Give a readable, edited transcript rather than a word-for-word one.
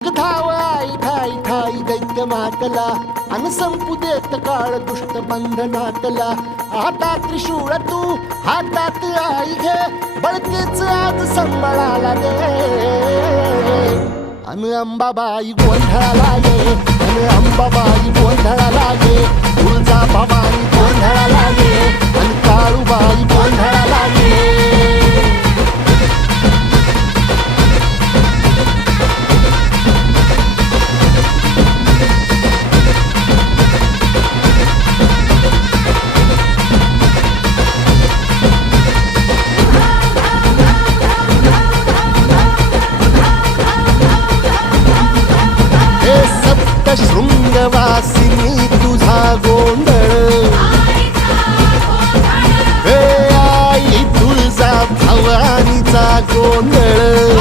धाव आई ठाई ठाई दैत्य मातला अन संपू देत काळ दुष्ट बंधनातला. आता त्रिशूळ तू हातात आई घे बळतेच आज संबळाला दे. अन अंबाबाई गोंधळाला ये अन अंबाबाई गोंधळाला ये. तुळजा भवानी गोंधळाला ये अन काळूबाई गोंधळाला ये. शृंगवासिनी तुझा गोंधळ हे आई तुळजा भवानीचा गोंधळ.